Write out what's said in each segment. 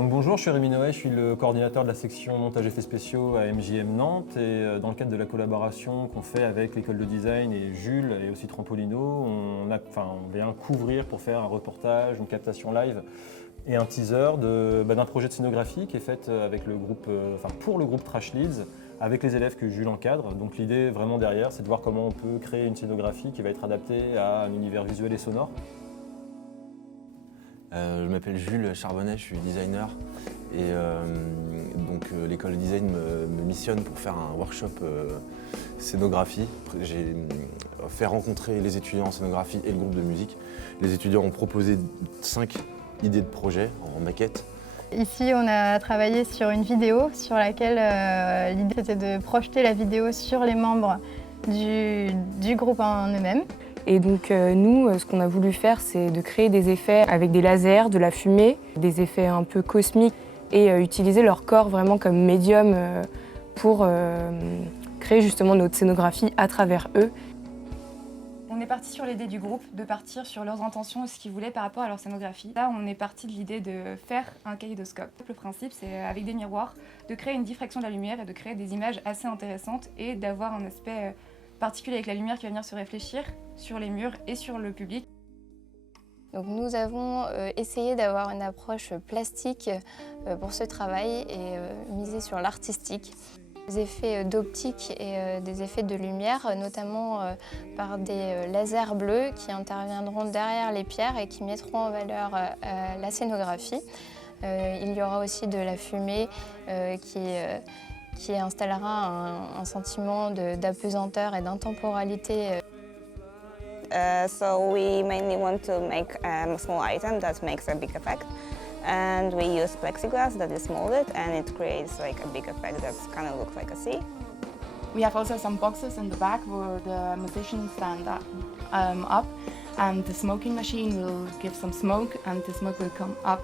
Donc bonjour, je suis Rémi Noé, je suis le coordinateur de la section montage effets spéciaux à MJM Nantes et dans le cadre de la collaboration qu'on fait avec l'école de design et Jules et aussi Trampolino, on vient couvrir pour faire un reportage, une captation live et un teaser d'un projet de scénographie qui est fait avec pour le groupe Trash Leads avec les élèves que Jules encadre. Donc l'idée vraiment derrière, c'est de voir comment on peut créer une scénographie qui va être adaptée à un univers visuel et sonore. Je m'appelle Jules Charbonnet, je suis designer et l'école de design me missionne pour faire un workshop scénographie. J'ai fait rencontrer les étudiants en scénographie et le groupe de musique. Les étudiants ont proposé 5 idées de projet en maquette. Ici, on a travaillé sur une vidéo sur laquelle l'idée était de projeter la vidéo sur les membres du groupe en eux-mêmes. Et donc nous, ce qu'on a voulu faire, c'est de créer des effets avec des lasers, de la fumée, des effets un peu cosmiques et utiliser leur corps vraiment comme médium pour créer justement notre scénographie à travers eux. On est parti sur l'idée du groupe, de partir sur leurs intentions et ce qu'ils voulaient par rapport à leur scénographie. Là, on est parti de l'idée de faire un kaléidoscope. Le principe, c'est avec des miroirs, de créer une diffraction de la lumière et de créer des images assez intéressantes et d'avoir un aspect particulier avec la lumière qui va venir se réfléchir sur les murs et sur le public. Donc nous avons essayé d'avoir une approche plastique pour ce travail et miser sur l'artistique. Des effets d'optique et des effets de lumière, notamment par des lasers bleus qui interviendront derrière les pierres et qui mettront en valeur la scénographie. Il y aura aussi de la fumée qui installera un sentiment d'apesanteur et d'intemporalité. So we mainly want to make a small item that makes a big effect. And we use plexiglass that is molded and it creates like a big effect that kind of looks like a sea. We have also some boxes in the back where the musicians stand up and the smoking machine will give some smoke and the smoke will come up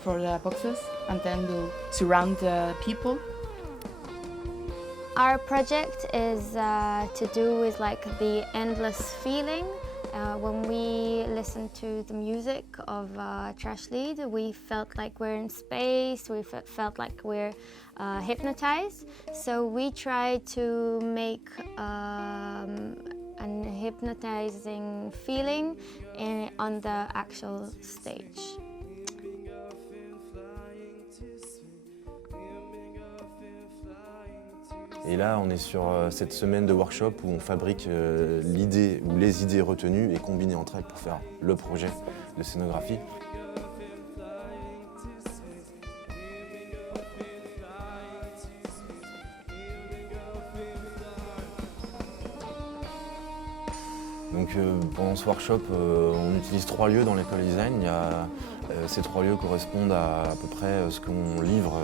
for the boxes and then will surround the people. Our project is to do with like the endless feeling. When we listened to the music of Trash Lead, we felt like we're in space, we felt like we're hypnotized. So we try to make an hypnotizing feeling on the actual stage. Et là, on est sur cette semaine de workshop où on fabrique l'idée ou les idées retenues et combinées entre elles pour faire le projet de scénographie. Donc, pendant ce workshop, on utilise 3 lieux dans l'école design. Ces 3 lieux correspondent à peu près ce qu'on livre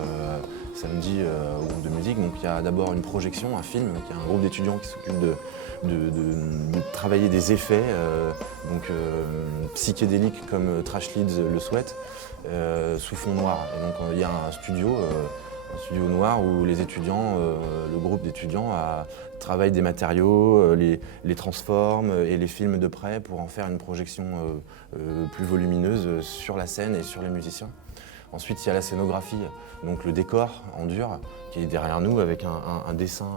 samedi au groupe de musique. Donc il y a d'abord une projection, un film, il y a un groupe d'étudiants qui s'occupe de travailler des effets psychédéliques comme Trash Leads le souhaite, sous fond noir. Et donc il y a un studio noir où les étudiants, le groupe d'étudiants travaille des matériaux, les transforme et les filme de près pour en faire une projection plus volumineuse sur la scène et sur les musiciens. Ensuite, il y a la scénographie, donc le décor en dur qui est derrière nous avec un dessin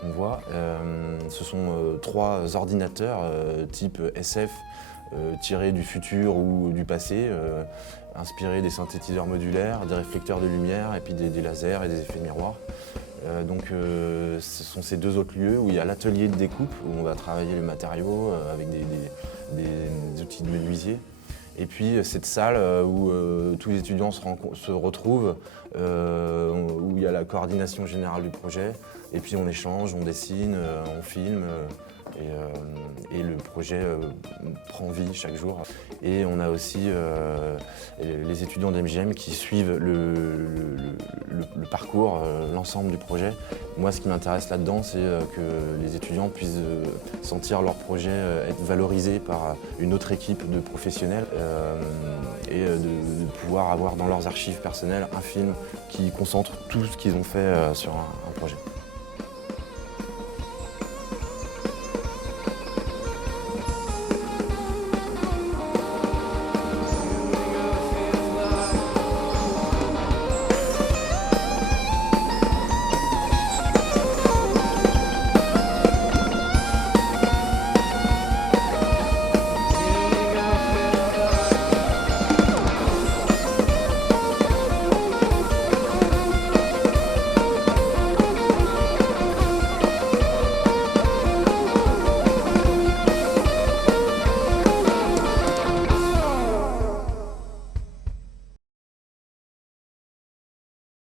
qu'on voit. Ce sont 3 ordinateurs type SF tirés du futur ou du passé, inspirés des synthétiseurs modulaires, des réflecteurs de lumière et puis des lasers et des effets de miroir. Ce sont ces 2 autres lieux où il y a l'atelier de découpe où on va travailler les matériaux avec des outils de menuisier. Et puis cette salle où tous les étudiants se retrouvent, où il y a la coordination générale du projet. Et puis on échange, on dessine, on filme. Et le projet prend vie chaque jour. Et on a aussi les étudiants d'MJM qui suivent le parcours, l'ensemble du projet. Moi, ce qui m'intéresse là-dedans, c'est que les étudiants puissent sentir leur projet être valorisé par une autre équipe de professionnels et de pouvoir avoir dans leurs archives personnelles un film qui concentre tout ce qu'ils ont fait sur un projet.